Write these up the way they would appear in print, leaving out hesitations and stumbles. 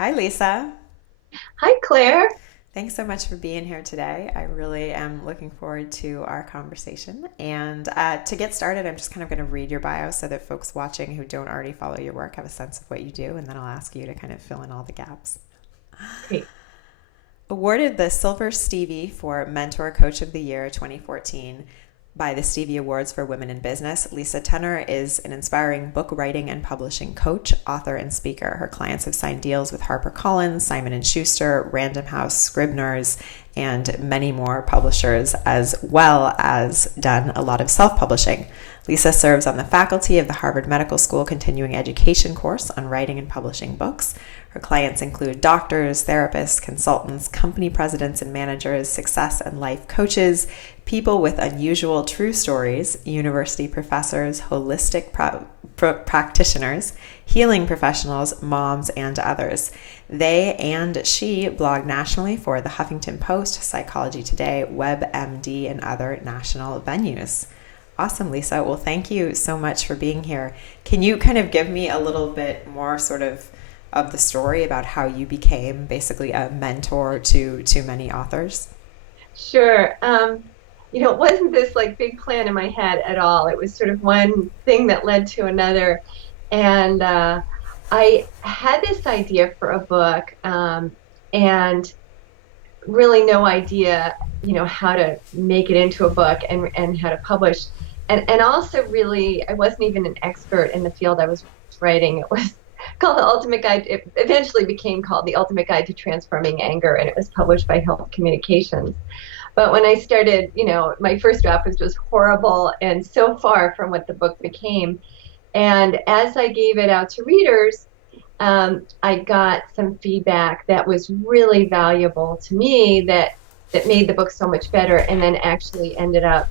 Hi, Lisa. Hi, Claire. Thanks so much for being here today. I really am looking forward to our conversation. And to get started, I'm just kind of going to read your bio so that folks watching who don't already follow your work have a sense of what you do, and then I'll ask you to kind of fill in all the gaps. Great. Awarded the Silver Stevie for Mentor Coach of the Year 2014 by the Stevie Awards for Women in Business, Lisa Tener is an inspiring book writing and publishing coach, author, and speaker. Her clients have signed deals with HarperCollins, Simon & Schuster, Random House, Scribner's, and many more publishers, as well as done a lot of self-publishing. Lisa serves on the faculty of the Harvard Medical School Continuing Education course on writing and publishing books. Her clients include doctors, therapists, consultants, company presidents and managers, success and life coaches, people with unusual true stories, university professors, holistic practitioners, healing professionals, moms, and others. They and she blog nationally for the Huffington Post, Psychology Today, WebMD, and other national venues. Awesome, Lisa. Well, thank you so much for being here. Can you kind of give me a little bit more of the story about how you became basically a mentor to many authors? Sure. It wasn't this like big plan in my head at all. It was sort of one thing that led to another. And I had this idea for a book, and really no idea, how to make it into a book and how to publish. And also really, I wasn't even an expert in the field I was writing. It was called The Ultimate Guide. It eventually became called The Ultimate Guide to Transforming Anger, and it was published by Health Communications. But when I started, my first draft was just horrible and so far from what the book became. And as I gave it out to readers, I got some feedback that was really valuable to me that made the book so much better, and then actually ended up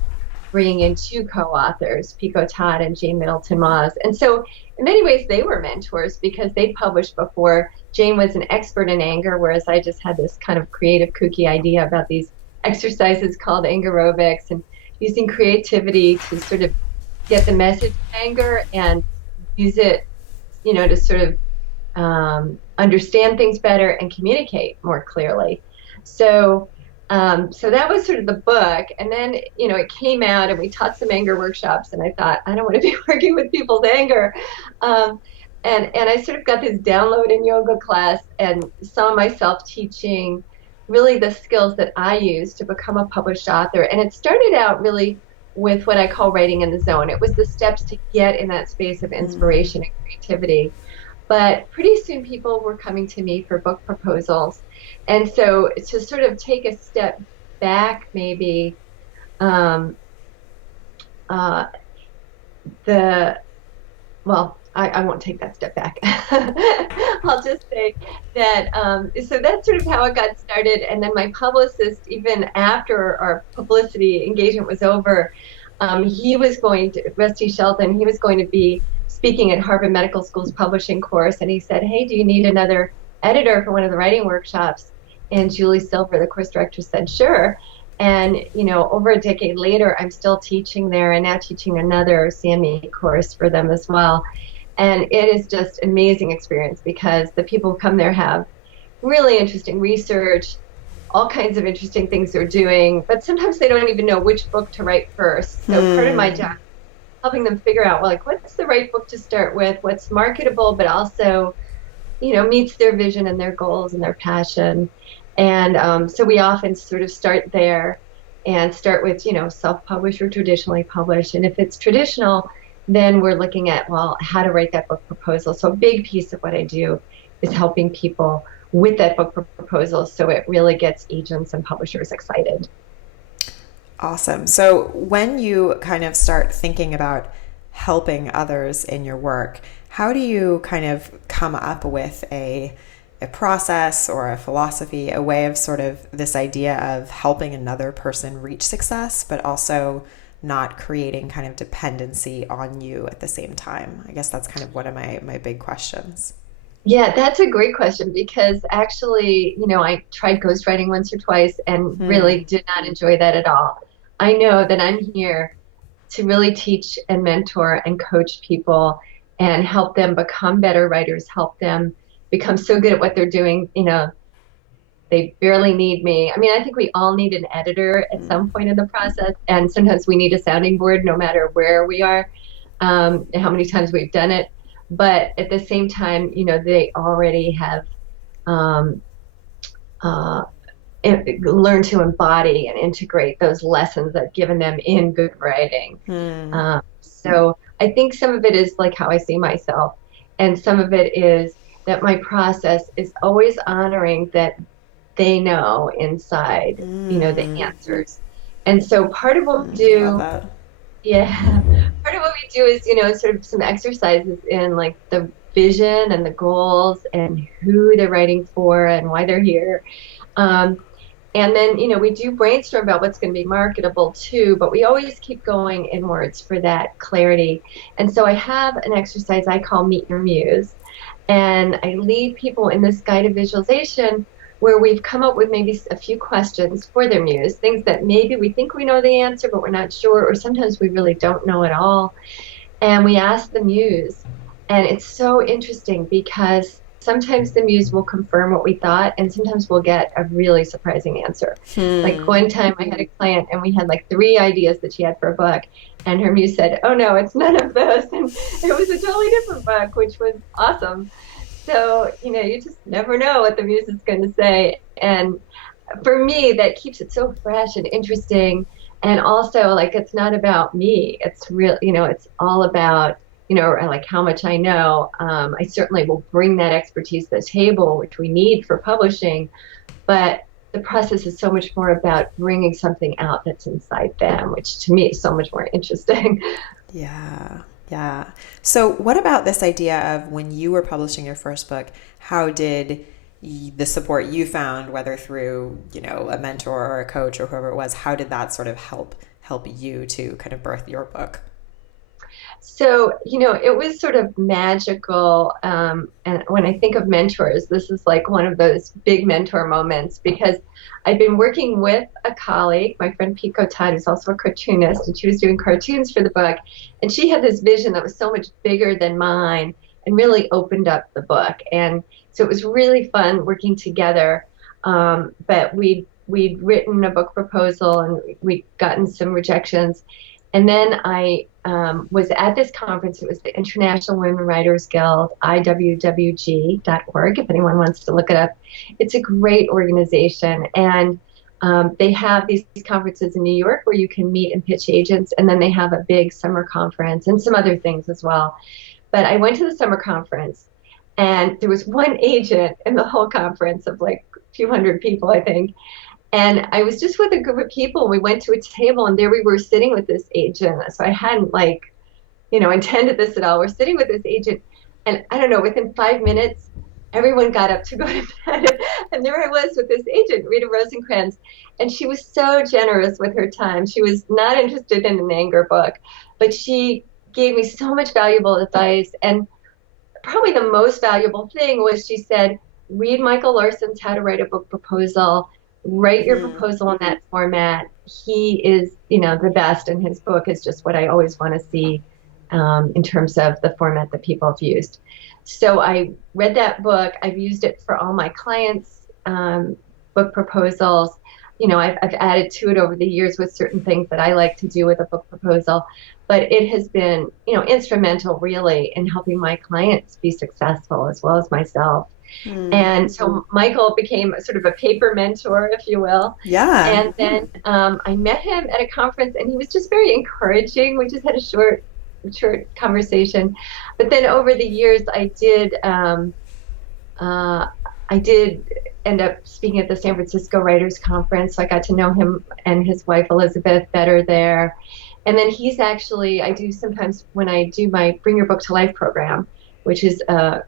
bringing in two co-authors, Pico Todd and Jane Middleton Moss. And so in many ways, they were mentors because they published before. Jane was an expert in anger, whereas I just had this kind of creative, kooky idea about these exercises called anger aerobics and using creativity to sort of get the message of anger and use it, to sort of understand things better and communicate more clearly. So that was sort of the book. And then, it came out and we taught some anger workshops, and I thought, I don't want to be working with people's anger. And I sort of got this download in yoga class and saw myself teaching really the skills that I use to become a published author. And it started out really with what I call writing in the zone. It was the steps to get in that space of inspiration and creativity. But pretty soon people were coming to me for book proposals. And so to sort of take a step back, maybe, um, uh, I won't take that step back. I'll just say that, so that's sort of how it got started. And then my publicist, even after our publicity engagement was over, he was going to, Rusty Shelton, he was going to be speaking at Harvard Medical School's publishing course. And he said, hey, do you need another editor for one of the writing workshops? And Julie Silver, the course director, said, sure. And, over a decade later, I'm still teaching there and now teaching another SAMI course for them as well. And it is just an amazing experience because the people who come there have really interesting research, all kinds of interesting things they're doing, but sometimes they don't even know which book to write first. So part of my job is helping them figure out, well, like, what's the right book to start with, what's marketable, but also, meets their vision and their goals and their passion. And so we often sort of start there and start with, self-published or traditionally published. And if it's traditional, then we're looking at, well, how to write that book proposal. So a big piece of what I do is helping people with that book proposal so it really gets agents and publishers excited. Awesome. So when you kind of start thinking about helping others in your work, how do you kind of come up with a process or a philosophy, a way of sort of this idea of helping another person reach success, but also not creating kind of dependency on you at the same time? I guess that's kind of one of my big questions. Yeah, that's a great question because actually, I tried ghostwriting once or twice and really did not enjoy that at all. I know that I'm here to really teach and mentor and coach people and help them become better writers, help them become so good at what they're doing, they barely need me. I mean, I think we all need an editor at some point in the process, and sometimes we need a sounding board no matter where we are, and how many times we've done it. But at the same time, they already have um, uh, learned to embody and integrate those lessons I've given them in good writing. So I think some of it is like how I see myself, and some of it is that my process is always honoring that they know inside, the answers. And so part of what we do, part of what we do is, sort of some exercises in like the vision and the goals and who they're writing for and why they're here. And then, we do brainstorm about what's going to be marketable too, but we always keep going inwards for that clarity. And so I have an exercise I call Meet Your Muse. And I lead people in this guided visualization where we've come up with maybe a few questions for their muse, things that maybe we think we know the answer, but we're not sure, or sometimes we really don't know at all. And we ask the muse. And it's so interesting because sometimes the muse will confirm what we thought, and sometimes we'll get a really surprising answer. Like one time I had a client and we had like 3 ideas that she had for a book, and her muse said, "Oh no, it's none of those." And it was a totally different book, which was awesome. So, you just never know what the muse is going to say. And for me, that keeps it so fresh and interesting. And also, like, it's not about me. It's real, it's all about, like how much I know. I certainly will bring that expertise to the table, which we need for publishing. But the process is so much more about bringing something out that's inside them, which to me is so much more interesting. Yeah. Yeah. So what about this idea of when you were publishing your first book, how did the support you found, whether through, a mentor or a coach or whoever it was, how did that sort of help you to kind of birth your book? So, it was sort of magical. And when I think of mentors, this is like one of those big mentor moments because I'd been working with a colleague, my friend Pico Todd, who's also a cartoonist, and she was doing cartoons for the book. And she had this vision that was so much bigger than mine and really opened up the book. And so it was really fun working together. But we'd written a book proposal and we'd gotten some rejections. And then I was at this conference. It was the International Women Writers Guild, IWWG.org, if anyone wants to look it up. It's a great organization. And they have these conferences in New York where you can meet and pitch agents. And then they have a big summer conference and some other things as well. But I went to the summer conference, and there was one agent in the whole conference of like a few hundred people, I think. And I was just with a group of people. We went to a table, and there we were sitting with this agent. So I hadn't intended this at all. We're sitting with this agent, and I don't know, within 5 minutes, everyone got up to go to bed. And there I was with this agent, Rita Rosencrantz, and she was so generous with her time. She was not interested in an anger book, but she gave me so much valuable advice. And probably the most valuable thing was she said, read Michael Larson's How to Write a Book Proposal. Write your proposal in that format. He is, the best, and his book is just what I always want to see in terms of the format that people have used. So I read that book. I've used it for all my clients' book proposals. I've added to it over the years with certain things that I like to do with a book proposal. But it has been, instrumental really in helping my clients be successful as well as myself. And so Michael became sort of a paper mentor, if you will. Yeah. And then I met him at a conference, and he was just very encouraging. We just had a short conversation. But then over the years, I did end up speaking at the San Francisco Writers Conference. So I got to know him and his wife, Elizabeth, better there. And then he's actually, I do sometimes when I do my Bring Your Book to Life program, which is a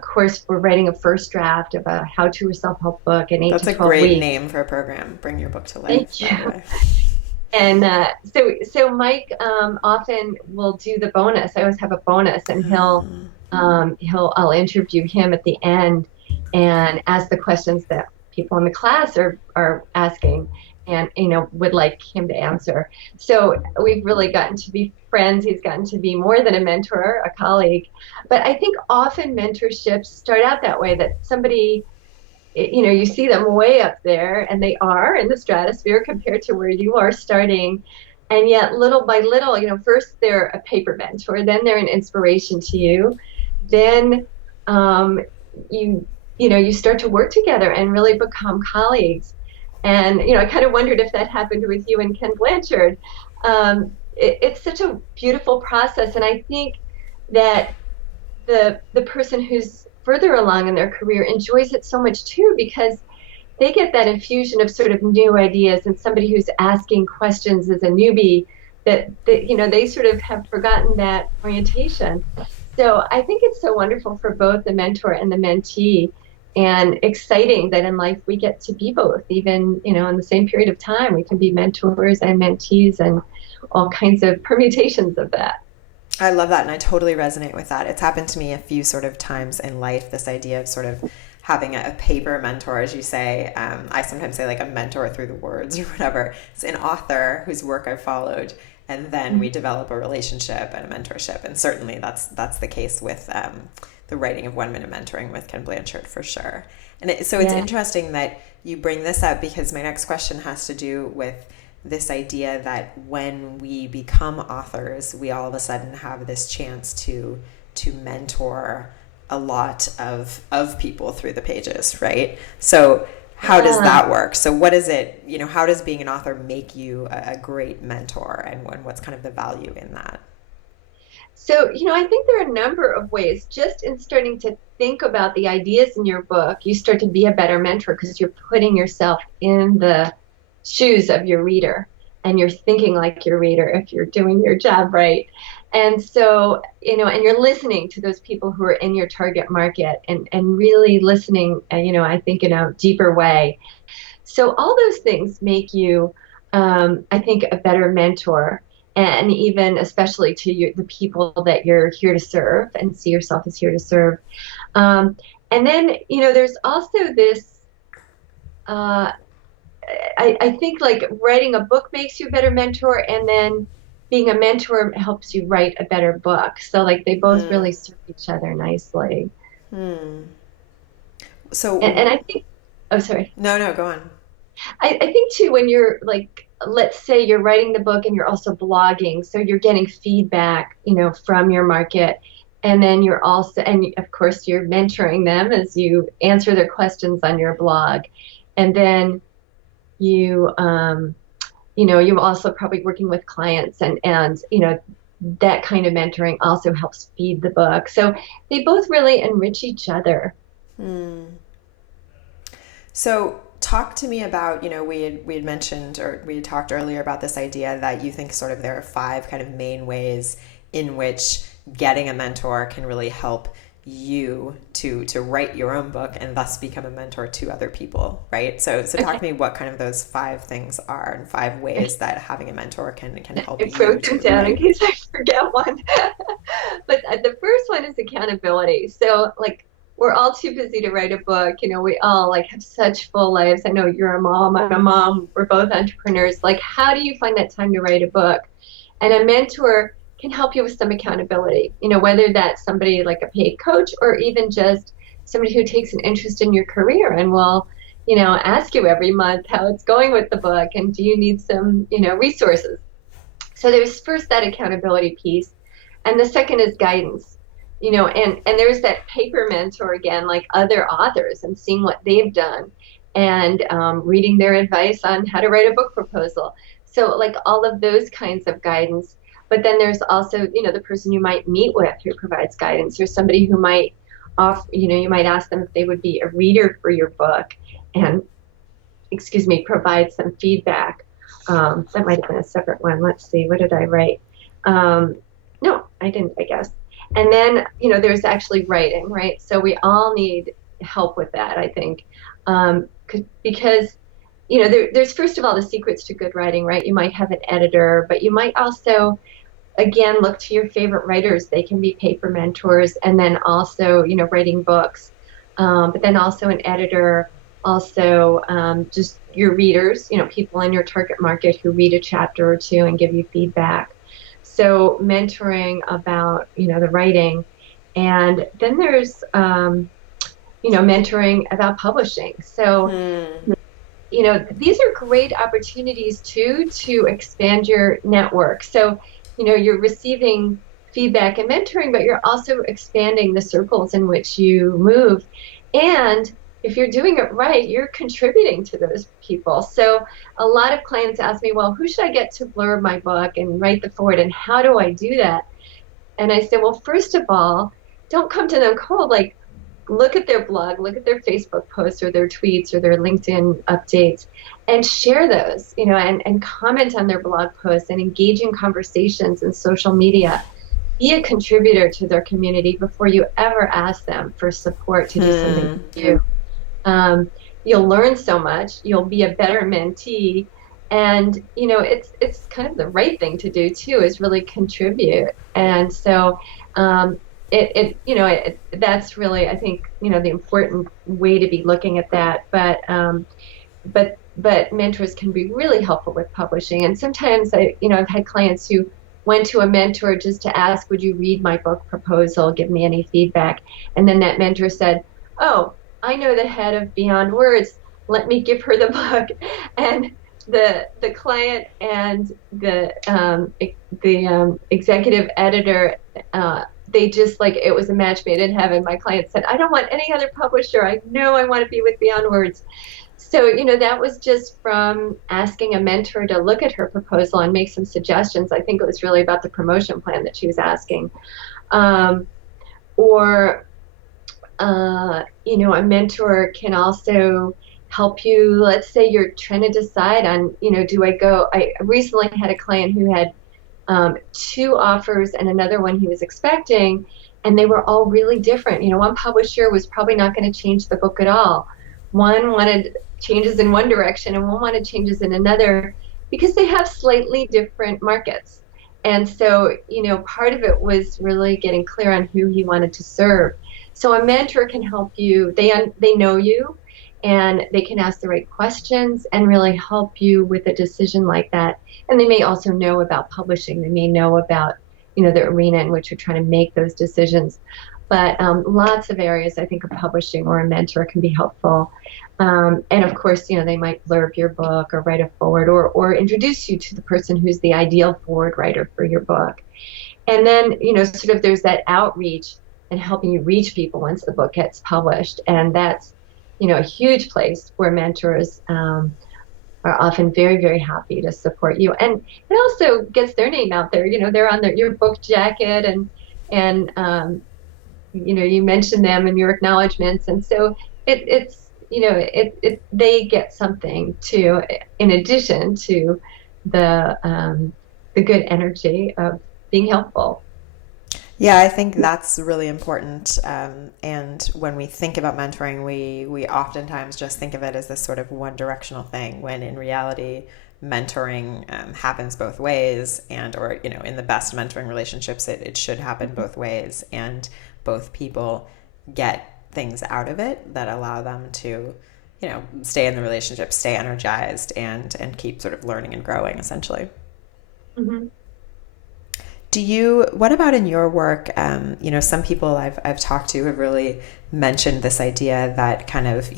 course for writing a first draft of a how-to or self-help book in 8 to 12 weeks. That's a great name for a program, Bring Your Book to Life. Thank you. And so Mike often will do the bonus. I always have a bonus, and I'll interview him at the end and ask the questions that people in the class are asking. and would like him to answer. So we've really gotten to be friends. He's gotten to be more than a mentor, a colleague. But I think often mentorships start out that way, that somebody, you see them way up there, and they are in the stratosphere compared to where you are starting. And yet little by little, first they're a paper mentor, then they're an inspiration to you. Then you start to work together and really become colleagues. And I kind of wondered if that happened with you and Ken Blanchard. It's such a beautiful process, and I think that the person who's further along in their career enjoys it so much too, because they get that infusion of sort of new ideas, and somebody who's asking questions as a newbie that they sort of have forgotten that orientation. So I think it's so wonderful for both the mentor and the mentee, and exciting that in life we get to be both, even in the same period of time. We can be mentors and mentees, and all kinds of permutations of that. I love that, and I totally resonate with that. It's happened to me a few sort of times in life, this idea of sort of having a paper mentor, as you say. I sometimes say like a mentor through the words or whatever. It's an author whose work I've followed, and then we develop a relationship and a mentorship. And certainly that's the case with the writing of 1 Minute Mentoring with Ken Blanchard, for sure. And it's interesting that you bring this up, because my next question has to do with this idea that when we become authors, we all of a sudden have this chance to mentor a lot of people through the pages, right? So how does that work? So what is it, how does being an author make you a great mentor, and what's kind of the value in that? So, I think there are a number of ways. Just in starting to think about the ideas in your book, you start to be a better mentor, because you're putting yourself in the shoes of your reader, and you're thinking like your reader if you're doing your job right. And so, and you're listening to those people who are in your target market, and really listening, I think in a deeper way. So all those things make you, I think, a better mentor, and even especially to the people that you're here to serve, and see yourself as here to serve. And then, there's also this, I think like writing a book makes you a better mentor, and then being a mentor helps you write a better book. So like they both really serve each other nicely. So, and I think, oh, sorry. No, go on. I think too, when you're like, let's say you're writing the book and you're also blogging, so you're getting feedback, from your market. And then you're also, and of course you're mentoring them as you answer their questions on your blog. And then you you're also probably working with clients, and that kind of mentoring also helps feed the book. So they both really enrich each other. So talk to me about, we had mentioned, or we had talked earlier about this idea that you think sort of there are 5 kind of main ways in which getting a mentor can really help you to write your own book and thus become a mentor to other people, right? So talk to me what kind of those 5 things are, and 5 ways that having a mentor can help you. I wrote them down in case I forget one. But the first one is accountability. So like, we're all too busy to write a book. We all like have such full lives. I know you're a mom, I'm a mom, we're both entrepreneurs. Like, how do you find that time to write a book? And a mentor can help you with some accountability, whether that's somebody like a paid coach, or even just somebody who takes an interest in your career and will, ask you every month how it's going with the book, and do you need some, resources. So there's first that accountability piece. And the second is guidance, and there's that paper mentor again, like other authors, and seeing what they've done, and reading their advice on how to write a book proposal. So like all of those kinds of guidance. But then there's also, the person you might meet with who provides guidance, or somebody who might you might ask them if they would be a reader for your book, and, provide some feedback. That might have been a separate one. Let's see, what did I write? No, I didn't, I guess. And then, there's actually writing, right? So we all need help with that, I think, because, there's first of all the secrets to good writing, right? You might have an editor, but you might also, again, look to your favorite writers. They can be paper mentors, and then also, writing books, but then also an editor, also just your readers, people in your target market who read a chapter or two and give you feedback. So mentoring about, the writing. And then there's, mentoring about publishing. So, these are great opportunities too to expand your network. So, you're receiving feedback and mentoring, but you're also expanding the circles in which you move. And if you're doing it right, you're contributing to those people. So a lot of clients ask me, well, who should I get to blurb my book and write the foreword, and how do I do that? And I say, well, first of all, don't come to them cold. Like, look at their blog, look at their Facebook posts or their tweets or their LinkedIn updates, and share those, and comment on their blog posts and engage in conversations in social media. Be a contributor to their community before you ever ask them for support to do something for you. You'll learn so much. You'll be a better mentee. And, it's kind of the right thing to do too, is really contribute. And so, that's really, I think, the important way to be looking at that. But mentors can be really helpful with publishing. And sometimes I've had clients who went to a mentor just to ask, would you read my book proposal, give me any feedback? And then that mentor said, oh, I know the head of Beyond Words, let me give her the book. And the client and the executive editor, they just, like, it was a match made in heaven. My client said, I don't want any other publisher. I know I want to be with Beyond Words. So, that was just from asking a mentor to look at her proposal and make some suggestions. I think it was really about the promotion plan that she was asking. A mentor can also help you. Let's say you're trying to decide on, I recently had a client who had 2 offers and another one he was expecting, and they were all really different. One publisher was probably not going to change the book at all. One wanted changes in one direction and one wanted changes in another, because they have slightly different markets. And so, part of it was really getting clear on who he wanted to serve. So a mentor can help you. They know you, and they can ask the right questions and really help you with a decision like that. And they may also know about publishing. They may know about, the arena in which you're trying to make those decisions. But lots of areas, I think, of publishing where a mentor can be helpful. And of course, they might blurb your book or write a foreword or introduce you to the person who's the ideal foreword writer for your book. And then, sort of there's that outreach and helping you reach people once the book gets published. And that's, a huge place where mentors are often very, very happy to support you. And it also gets their name out there. They're on your book jacket and you mention them in your acknowledgments. And so they get something too, in addition to the good energy of being helpful. Yeah, I think that's really important. And when we think about mentoring, we oftentimes just think of it as this sort of one-directional thing, when in reality, mentoring happens both ways, or in the best mentoring relationships, it should happen both ways, and both people get things out of it that allow them to, stay in the relationship, stay energized, and keep sort of learning and growing, essentially. Mm-hmm. What about in your work, some people I've talked to have really mentioned this idea that kind of,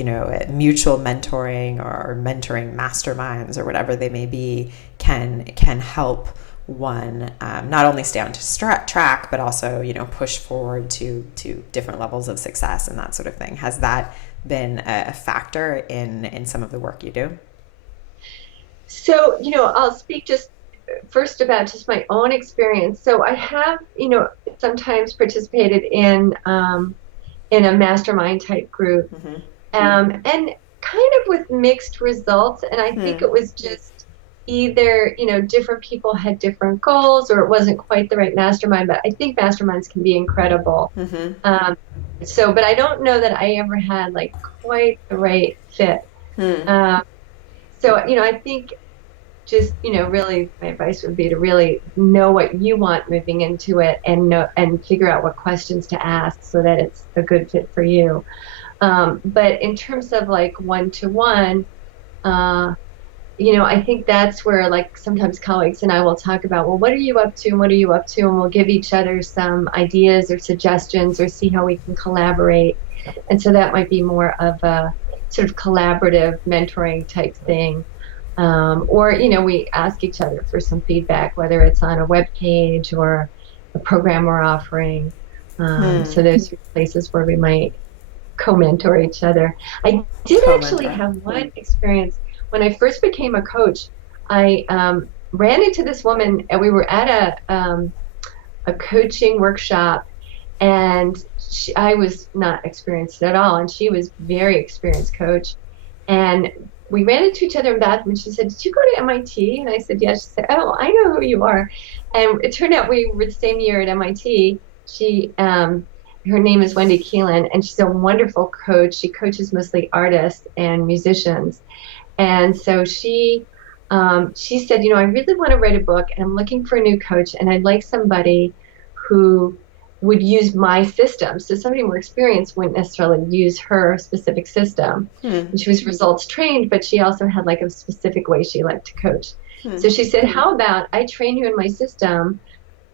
mutual mentoring or mentoring masterminds or whatever they may be can help one not only stay on track, but also, push forward to different levels of success and that sort of thing. Has that been a factor in some of the work you do? So, I'll speak just first about just my own experience. So I have, sometimes participated in a mastermind type group, and kind of with mixed results. And I think it was just either, different people had different goals, or it wasn't quite the right mastermind. But I think masterminds can be incredible. But I don't know that I ever had like quite the right fit. I think just, really my advice would be to really know what you want moving into it, and figure out what questions to ask so that it's a good fit for you. But in terms of like one-to-one, I think that's where, like, sometimes colleagues and I will talk about, well, what are you up to and what are you up to? And we'll give each other some ideas or suggestions or see how we can collaborate. And so that might be more of a sort of collaborative mentoring type thing. Or, we ask each other for some feedback, whether it's on a web page or a program we're offering. So those are places where we might co-mentor each other. I did actually have one experience. When I first became a coach, I ran into this woman, and we were at a coaching workshop, and I was not experienced at all, and she was very experienced coach. And we ran into each other in the bathroom, and she said, "Did you go to MIT?" And I said, "Yes." She said, "Oh, I know who you are." And it turned out we were the same year at MIT. Her name is Wendy Keelan, and she's a wonderful coach. She coaches mostly artists and musicians. And so she said, I really want to write a book, and I'm looking for a new coach, and I'd like somebody who would use my system. So somebody more experienced wouldn't necessarily use her specific system. And she was results trained, but she also had like a specific way she liked to coach. So she said, how about I train you in my system,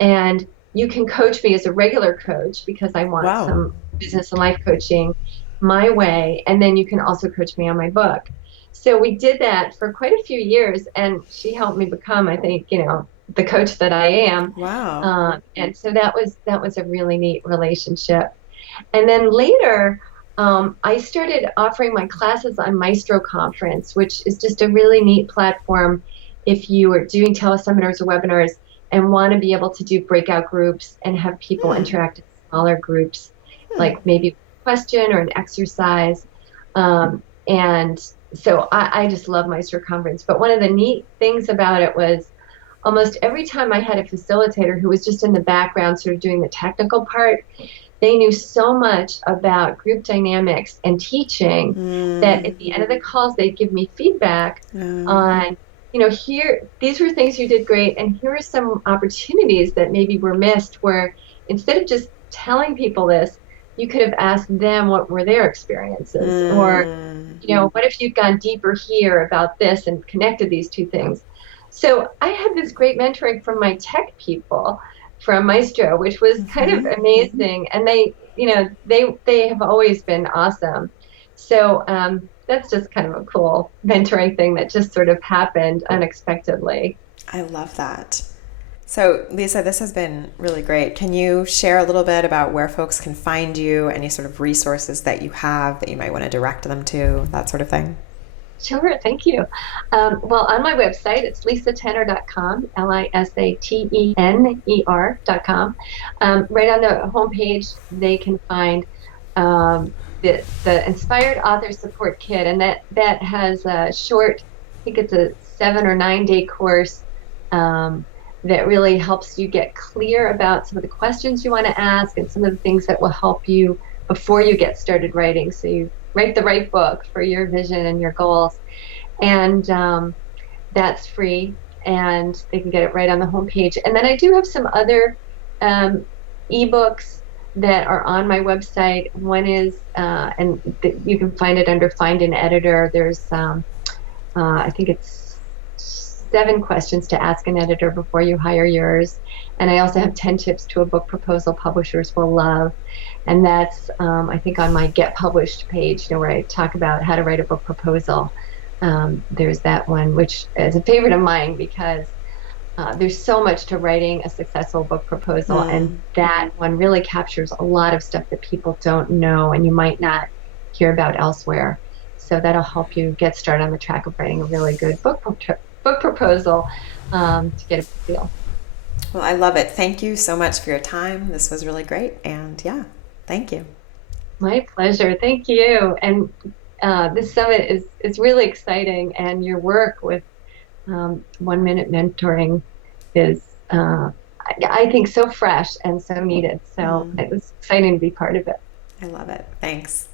and you can coach me as a regular coach, because I want some business and life coaching my way, and then you can also coach me on my book. So we did that for quite a few years, and she helped me become, I think, the coach that I am. Wow. And so that was a really neat relationship. And then later, I started offering my classes on Maestro Conference, which is just a really neat platform if you are doing teleseminars or webinars and want to be able to do breakout groups and have people interact in smaller groups, like maybe a question or an exercise. And so I just love Maestro Conference. But one of the neat things about it was almost every time I had a facilitator who was just in the background sort of doing the technical part, they knew so much about group dynamics and teaching that at the end of the calls, they'd give me feedback on, here, these were things you did great, and here are some opportunities that maybe were missed, where instead of just telling people this, you could have asked them what were their experiences, or, what if you'd gone deeper here about this and connected these two things. So I had this great mentoring from my tech people from Maestro, which was kind of amazing. And they have always been awesome. So that's just kind of a cool mentoring thing that just sort of happened unexpectedly. I love that. So, Lisa, this has been really great. Can you share a little bit about where folks can find you, any sort of resources that you have that you might want to direct them to, that sort of thing? Sure, thank you. Well, on my website, it's lisatener.com, lisatener.com. Right on the homepage, they can find the Inspired Author Support Kit, and that has a short, I think it's a 7 or 9 day course that really helps you get clear about some of the questions you want to ask and some of the things that will help you before you get started writing, so you write the right book for your vision and your goals. And that's free, and they can get it right on the homepage. And then I do have some other ebooks that are on my website. One is, you can find it under Find an Editor. There's, I think it's 7 questions to ask an editor before you hire yours. And I also have 10 tips to a book proposal publishers will love. And that's, I think, on my Get Published page, where I talk about how to write a book proposal. There's that one, which is a favorite of mine, because there's so much to writing a successful book proposal. And that one really captures a lot of stuff that people don't know and you might not hear about elsewhere. So that'll help you get started on the track of writing a really good book proposal to get a deal. Well, I love it. Thank you so much for your time. This was really great. And yeah, thank you. My pleasure. Thank you. And this summit is really exciting. And your work with 1 Minute Mentoring is, I think, so fresh and so needed. So it was exciting to be part of it. I love it. Thanks.